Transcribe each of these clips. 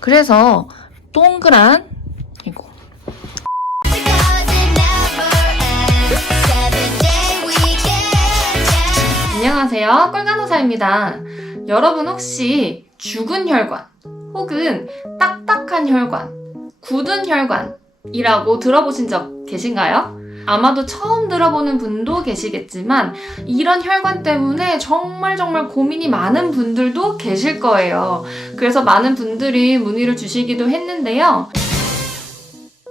그래서 동그란 이거. 안녕하세요. 꿀간호사입니다. 여러분 혹시 죽은 혈관 혹은 딱딱한 혈관, 굳은 혈관이라고 들어보신 적 계신가요? 아마도 처음 들어보는 분도 계시겠지만 이런 혈관 때문에 정말 정말 고민이 많은 분들도 계실 거예요. 그래서 많은 분들이 문의를 주시기도 했는데요.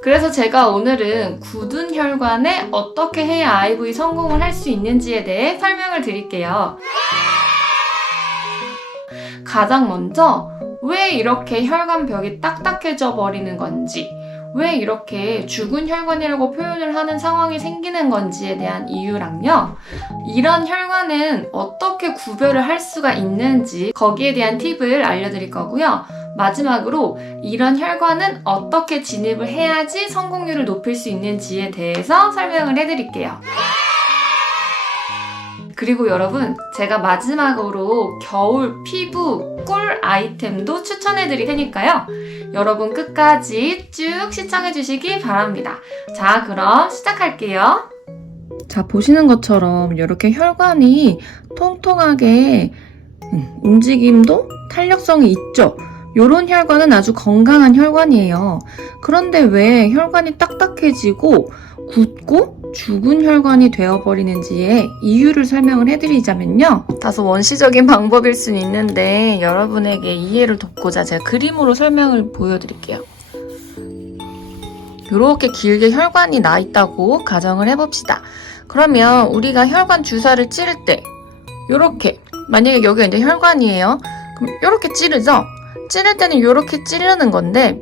그래서 제가 오늘은 굳은 혈관에 어떻게 해야 IVE 성공을 할 수 있는지에 대해 설명을 드릴게요. 가장 먼저 왜 이렇게 혈관벽이 딱딱해져 버리는 건지, 왜 이렇게 죽은 혈관이라고 표현을 하는 상황이 생기는 건지에 대한 이유랑요. 이런 혈관은 어떻게 구별을 할 수가 있는지 거기에 대한 팁을 알려드릴 거고요. 마지막으로 이런 혈관은 어떻게 진입을 해야지 성공률을 높일 수 있는지에 대해서 설명을 해드릴게요. 그리고 여러분, 제가 마지막으로 겨울 피부 꿀 아이템도 추천해 드릴 테니까요. 여러분 끝까지 쭉 시청해 주시기 바랍니다. 자, 그럼 시작할게요. 자, 보시는 것처럼 이렇게 혈관이 통통하게 음, 움직임도 탄력성이 있죠. 요런 혈관은 아주 건강한 혈관이에요. 그런데 왜 혈관이 딱딱해지고 굳고 죽은 혈관이 되어버리는지의 이유를 설명을 해드리자면요. 다소 원시적인 방법일 수는 있는데 여러분에게 이해를 돕고자 제가 그림으로 설명을 보여드릴게요. 이렇게 길게 혈관이 나 있다고 가정을 해봅시다. 그러면 우리가 혈관 주사를 찌를 때 이렇게 만약에 여기가 이제 혈관이에요. 그럼 이렇게 찌르죠? 찌를 때는 이렇게 찌르는 건데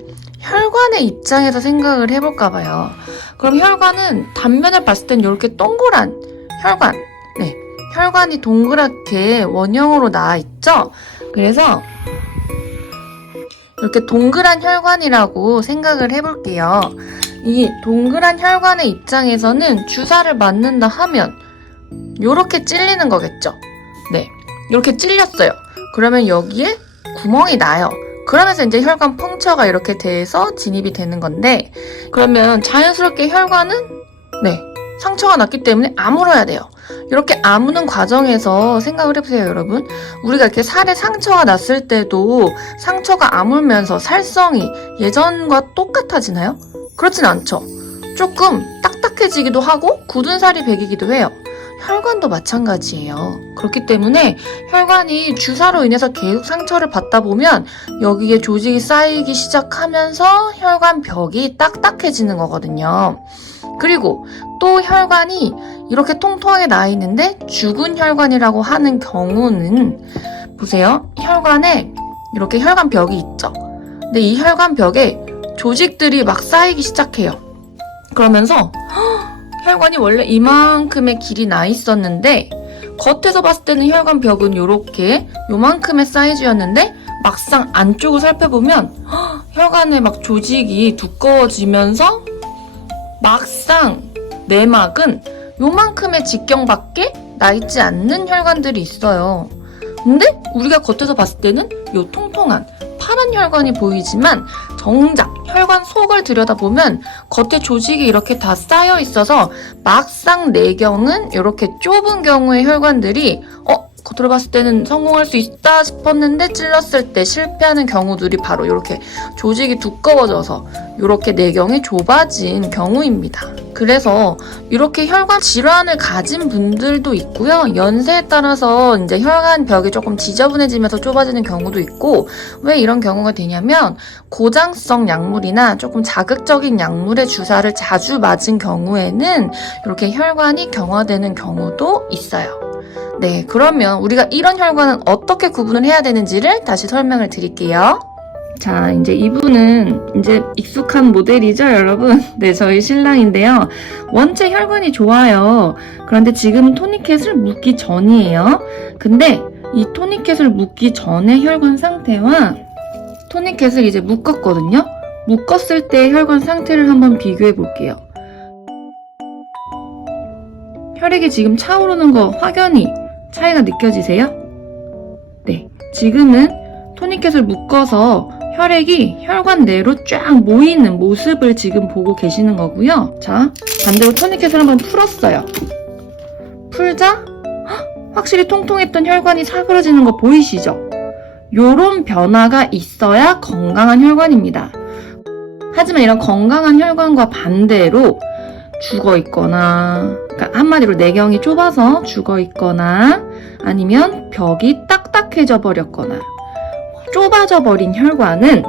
혈관의 입장에서 생각을 해볼까 봐요. 그럼 혈관은 단면을 봤을 땐 이렇게 동그란 혈관, 네, 혈관이 동그랗게 원형으로 나와 있죠. 그래서 이렇게 동그란 혈관이라고 생각을 해볼게요. 이 동그란 혈관의 입장에서는 주사를 맞는다 하면 이렇게 찔리는 거겠죠. 네, 이렇게 찔렸어요. 그러면 여기에 구멍이 나요. 그러면서 이제 혈관 펑처가 이렇게 돼서 진입이 되는 건데 그러면 자연스럽게 혈관은 네 상처가 났기 때문에 아물어야 돼요. 이렇게 아무는 과정에서 생각을 해보세요, 여러분. 우리가 이렇게 살에 상처가 났을 때도 상처가 아물면서 살성이 예전과 똑같아지나요? 그렇진 않죠. 조금 딱딱해지기도 하고 굳은 살이 배기기도 해요. 혈관도 마찬가지예요. 그렇기 때문에 혈관이 주사로 인해서 계속 상처를 받다 보면 여기에 조직이 쌓이기 시작하면서 혈관 벽이 딱딱해지는 거거든요. 그리고 또 혈관이 이렇게 통통하게 나 있는데 죽은 혈관이라고 하는 경우는 보세요. 혈관에 이렇게 혈관 벽이 있죠. 근데 이 혈관 벽에 조직들이 막 쌓이기 시작해요. 그러면서 혈관이 원래 이만큼의 길이 나 있었는데 겉에서 봤을 때는 혈관 벽은 이렇게 요만큼의 사이즈였는데 막상 안쪽을 살펴보면 헉, 혈관에 막 조직이 두꺼워지면서 막상 내막은 요만큼의 직경밖에 나 있지 않는 혈관들이 있어요. 근데 우리가 겉에서 봤을 때는 요 통통한 파란 혈관이 보이지만 정작 혈관 속을 들여다보면 겉에 조직이 이렇게 다 쌓여 있어서 막상 내경은 이렇게 좁은 경우의 혈관들이 어 겉으로 봤을 때는 성공할 수 있다 싶었는데 찔렀을 때 실패하는 경우들이 바로 이렇게 조직이 두꺼워져서 이렇게 내경이 좁아진 경우입니다. 그래서 이렇게 혈관 질환을 가진 분들도 있고요. 연세에 따라서 이제 혈관 벽이 조금 지저분해지면서 좁아지는 경우도 있고 왜 이런 경우가 되냐면 고장성 약물이나 조금 자극적인 약물의 주사를 자주 맞은 경우에는 이렇게 혈관이 경화되는 경우도 있어요. 네, 그러면 우리가 이런 혈관은 어떻게 구분을 해야 되는지를 다시 설명을 드릴게요. 자, 이제 이분은 이제 익숙한 모델이죠, 여러분? 네, 저희 신랑인데요. 원체 혈관이 좋아요. 그런데 지금 토니켓을 묻기 전이에요. 근데 이 토니켓을 묻기 전의 혈관 상태와 토니켓을 이제 묶었거든요. 묶었을 때 혈관 상태를 한번 비교해 볼게요. 혈액이 지금 차오르는 거 확연히 차이가 느껴지세요? 네. 지금은 토니켓을 묶어서 혈액이 혈관 내로 쫙 모이는 모습을 지금 보고 계시는 거고요. 자, 반대로 토니켓을 한번 풀었어요. 풀자 헉, 확실히 통통했던 혈관이 사그러지는 거 보이시죠? 요런 변화가 있어야 건강한 혈관입니다. 하지만 이런 건강한 혈관과 반대로 죽어 있거나, 그러니까 한마디로 내경이 좁아서 죽어 있거나, 아니면 벽이 딱딱해져 버렸거나, 좁아져 버린 혈관은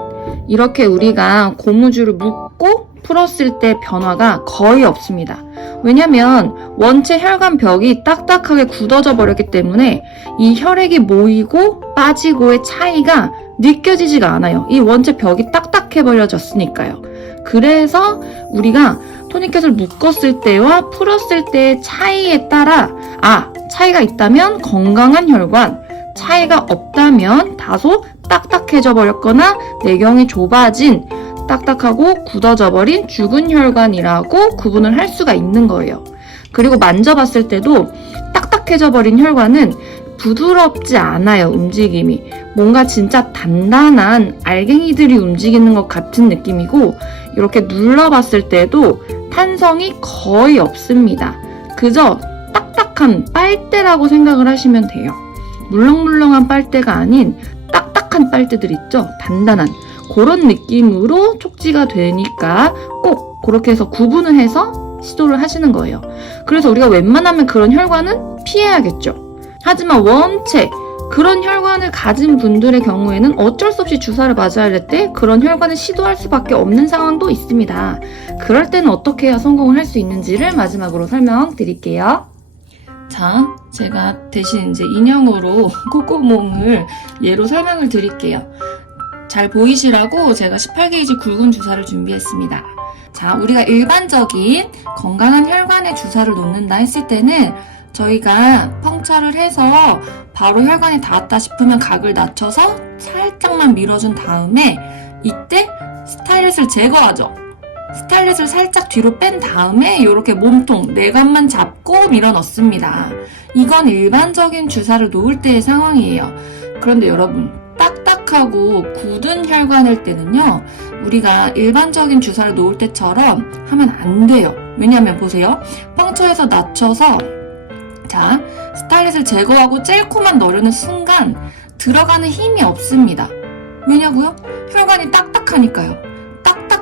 이렇게 우리가 고무줄을 묶고 풀었을 때 변화가 거의 없습니다. 왜냐면 원체 혈관 벽이 딱딱하게 굳어져 버렸기 때문에 이 혈액이 모이고 빠지고의 차이가 느껴지지가 않아요. 이 원체 벽이 딱딱해 버려졌으니까요. 그래서 우리가 토니켓을 묶었을 때와 풀었을 때의 차이에 따라 아 차이가 있다면 건강한 혈관 차이가 없다면 다소 딱딱해져 버렸거나 내경이 좁아진 딱딱하고 굳어져 버린 죽은 혈관이라고 구분을 할 수가 있는 거예요. 그리고 만져봤을 때도 딱딱해져 버린 혈관은 부드럽지 않아요, 움직임이. 뭔가 진짜 단단한 알갱이들이 움직이는 것 같은 느낌이고, 이렇게 눌러봤을 때도 탄성이 거의 없습니다. 그저 딱딱한 빨대라고 생각을 하시면 돼요. 물렁물렁한 빨대가 아닌 딱딱한 빨대들 있죠? 단단한. 그런 느낌으로 촉지가 되니까 꼭 그렇게 해서 구분을 해서 시도를 하시는 거예요. 그래서 우리가 웬만하면 그런 혈관은 피해야겠죠. 하지만 원체 그런 혈관을 가진 분들의 경우에는 어쩔 수 없이 주사를 맞아야 할 때 그런 혈관을 시도할 수밖에 없는 상황도 있습니다. 그럴 때는 어떻게 해야 성공을 할 수 있는지를 마지막으로 설명드릴게요. 자, 제가 대신 이제 인형으로 콧구멍을 예로 설명을 드릴게요. 잘 보이시라고 제가 18게이지 굵은 주사를 준비했습니다. 자, 우리가 일반적인 건강한 혈관에 주사를 놓는다 했을 때는 저희가 펑처를 해서 바로 혈관에 닿았다 싶으면 각을 낮춰서 살짝만 밀어준 다음에 이때 스타일렛을 제거하죠. 스타일렛을 살짝 뒤로 뺀 다음에 이렇게 몸통, 내관만 잡고 밀어 넣습니다. 이건 일반적인 주사를 놓을 때의 상황이에요. 그런데 여러분, 딱딱하고 굳은 혈관일 때는요, 우리가 일반적인 주사를 놓을 때처럼 하면 안 돼요. 왜냐면 보세요. 펑처에서 낮춰서 자, 스타일렛을 제거하고 젤코만 넣으려는 순간 들어가는 힘이 없습니다. 왜냐고요? 혈관이 딱딱하니까요.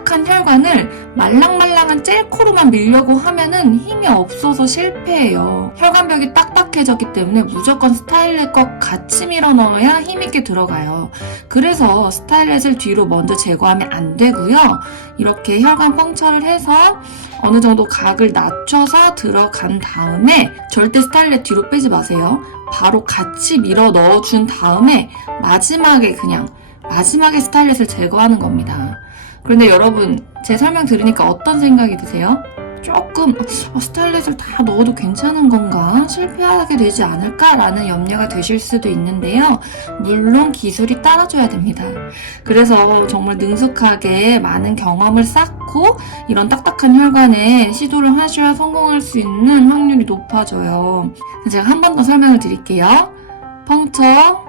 딱딱한 혈관을 말랑말랑한 젤코로만 밀려고 하면은 힘이 없어서 실패해요. 혈관벽이 딱딱해졌기 때문에 무조건 스타일렛과 같이 밀어 넣어야 힘있게 들어가요. 그래서 스타일렛을 뒤로 먼저 제거하면 안 되고요. 이렇게 혈관 펑처를 해서 어느 정도 각을 낮춰서 들어간 다음에 절대 스타일렛 뒤로 빼지 마세요. 바로 같이 밀어 넣어준 다음에 마지막에 그냥 마지막에 스타일렛을 제거하는 겁니다. 그런데 여러분 제 설명 들으니까 어떤 생각이 드세요? 조금 어, 스타일렛을 다 넣어도 괜찮은 건가? 실패하게 되지 않을까라는 염려가 되실 수도 있는데요. 물론 기술이 따라줘야 됩니다. 그래서 정말 능숙하게 많은 경험을 쌓고 이런 딱딱한 혈관에 시도를 하셔야 성공할 수 있는 확률이 높아져요. 제가 한 번 더 설명을 드릴게요. 펑처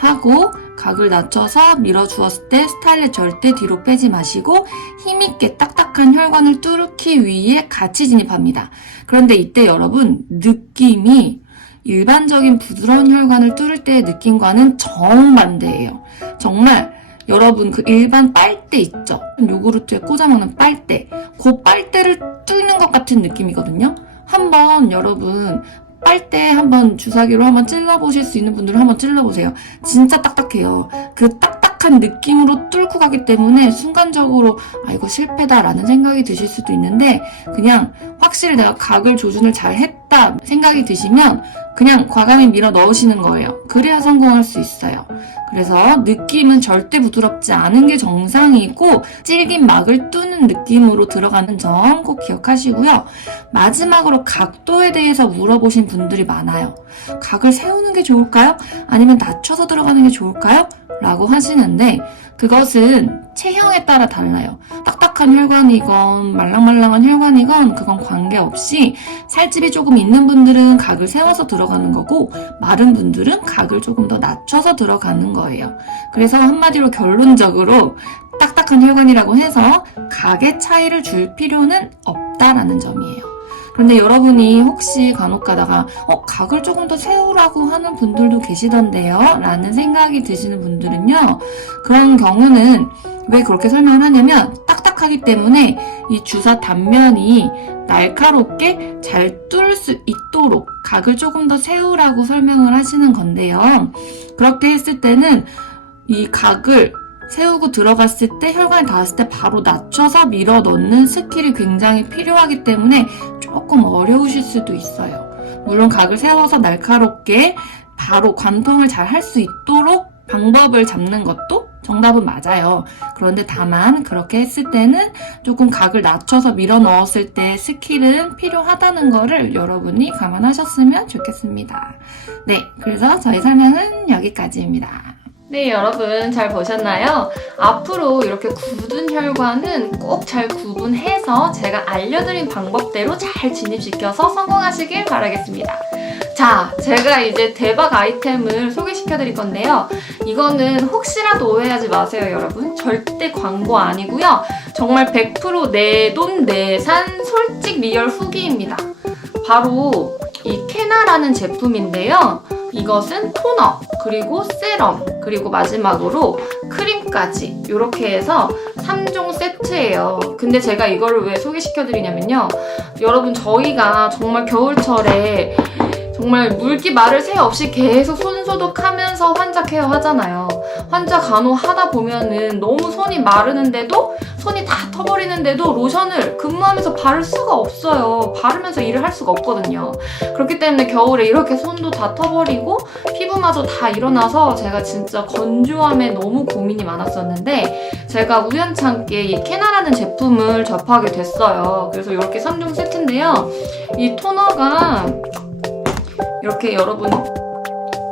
하고 각을 낮춰서 밀어주었을 때 스타일렛 절대 뒤로 빼지 마시고 힘있게 딱딱한 혈관을 뚫기 위해 같이 진입합니다. 그런데 이때 여러분 느낌이 일반적인 부드러운 혈관을 뚫을 때의 느낌과는 정반대예요. 정말 여러분 그 일반 빨대 있죠? 요구르트에 꽂아 먹는 빨대. 그 빨대를 뚫는 것 같은 느낌이거든요. 한번 여러분 빨대 한번 주사기로 한번 찔러보실 수 있는 분들은 한번 찔러보세요. 진짜 딱딱해요. 그 딱딱한 느낌으로 뚫고 가기 때문에 순간적으로 아 이거 실패다라는 생각이 드실 수도 있는데 그냥 확실히 내가 각을 조준을 잘 했다 생각이 드시면 그냥 과감히 밀어 넣으시는 거예요. 그래야 성공할 수 있어요. 그래서 느낌은 절대 부드럽지 않은 게 정상이고 질긴 막을 뚫는 느낌으로 들어가는 점 꼭 기억하시고요. 마지막으로 각도에 대해서 물어보신 분들이 많아요. 각을 세우는 게 좋을까요? 아니면 낮춰서 들어가는 게 좋을까요? 라고 하시는데 그것은 체형에 따라 달라요. 딱딱한 혈관이건 말랑말랑한 혈관이건 그건 관계없이 살집이 조금 있는 분들은 각을 세워서 들어가는 거고 마른 분들은 각을 조금 더 낮춰서 들어가는 거예요. 그래서 한마디로 결론적으로 딱딱한 혈관이라고 해서 각의 차이를 줄 필요는 없다라는 점이에요. 그런데 여러분이 혹시 간혹 가다가 어, 각을 조금 더 세우라고 하는 분들도 계시던데요? 라는 생각이 드시는 분들은요. 그런 경우는 왜 그렇게 설명을 하냐면 딱딱하기 때문에 이 주사 단면이 날카롭게 잘 뚫을 수 있도록 각을 조금 더 세우라고 설명을 하시는 건데요. 그렇게 했을 때는 이 각을 세우고 들어갔을 때 혈관이 닿았을 때 바로 낮춰서 밀어 넣는 스킬이 굉장히 필요하기 때문에 조금 어려우실 수도 있어요. 물론 각을 세워서 날카롭게 바로 관통을 잘 할 수 있도록 방법을 잡는 것도 정답은 맞아요. 그런데 다만 그렇게 했을 때는 조금 각을 낮춰서 밀어 넣었을 때 스킬은 필요하다는 거를 여러분이 감안하셨으면 좋겠습니다. 네, 그래서 저희 설명은 여기까지입니다. 네, 여러분 잘 보셨나요? 앞으로 이렇게 굳은 혈관은 꼭 잘 구분해서 제가 알려드린 방법대로 잘 진입시켜서 성공하시길 바라겠습니다. 자, 제가 이제 대박 아이템을 소개시켜 드릴 건데요. 이거는 혹시라도 오해하지 마세요, 여러분. 절대 광고 아니고요. 정말 100%내 돈 내산 솔직 리얼 후기입니다. 바로 이 케나라는 제품인데요. 이것은 토너, 그리고 세럼, 그리고 마지막으로 크림까지 이렇게 해서 3종 세트예요. 근데 제가 이거를 왜 소개시켜 드리냐면요. 여러분 저희가 정말 겨울철에 정말 물기 말을 새 없이 계속 손 소독하면서 환자 케어 하잖아요. 환자 간호 하다 보면은 너무 손이 마르는데도 손이 다 터버리는데도 로션을 근무하면서 바를 수가 없어요. 바르면서 일을 할 수가 없거든요. 그렇기 때문에 겨울에 이렇게 손도 다 터버리고 피부마저 다 일어나서 제가 진짜 건조함에 너무 고민이 많았었는데 제가 우연찮게 이 케나라는 제품을 접하게 됐어요. 그래서 이렇게 3종 세트인데요. 이 토너가 이렇게 여러분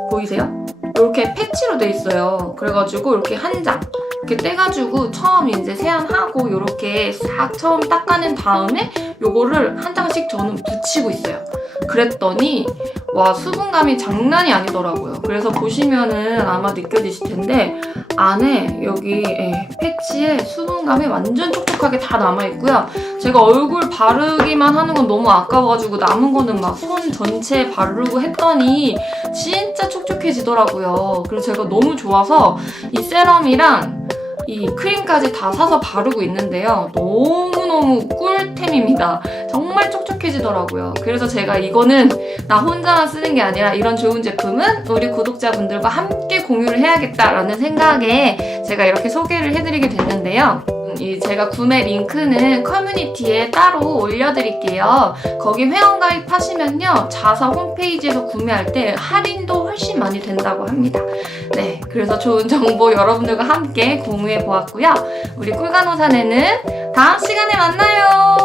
보이세요? 이렇게 패치로 돼 있어요. 그래가지고 이렇게 한 장. 이렇게 떼가지고 처음 이제 세안하고 이렇게 싹 처음 닦아낸 다음에 요거를 한 장씩 저는 붙이고 있어요. 그랬더니 와 수분감이 장난이 아니더라고요. 그래서 보시면은 아마 느껴지실 텐데 안에 여기 예, 패치에 수분감이 완전 촉촉하게 다 남아있고요. 제가 얼굴 바르기만 하는 건 너무 아까워가지고 남은 거는 막 손 전체에 바르고 했더니 진짜 촉촉해지더라고요. 그래서 제가 너무 좋아서 이 세럼이랑 이 크림까지 다 사서 바르고 있는데요. 너무너무 꿀템입니다. 정말 촉촉해지더라고요. 그래서 제가 이거는 나 혼자만 쓰는 게 아니라 이런 좋은 제품은 우리 구독자분들과 함께 공유를 해야겠다라는 생각에 제가 이렇게 소개를 해드리게 됐는데요. 이 제가 구매 링크는 커뮤니티에 따로 올려드릴게요. 거기 회원 가입 하시면요. 자사 홈페이지에서 구매할 때 할인도 훨씬 많이 된다고 합니다. 네, 그래서 좋은 정보 여러분들과 함께 공유해 보았고요. 우리 꿀간호사네는 다음 시간에 만나요.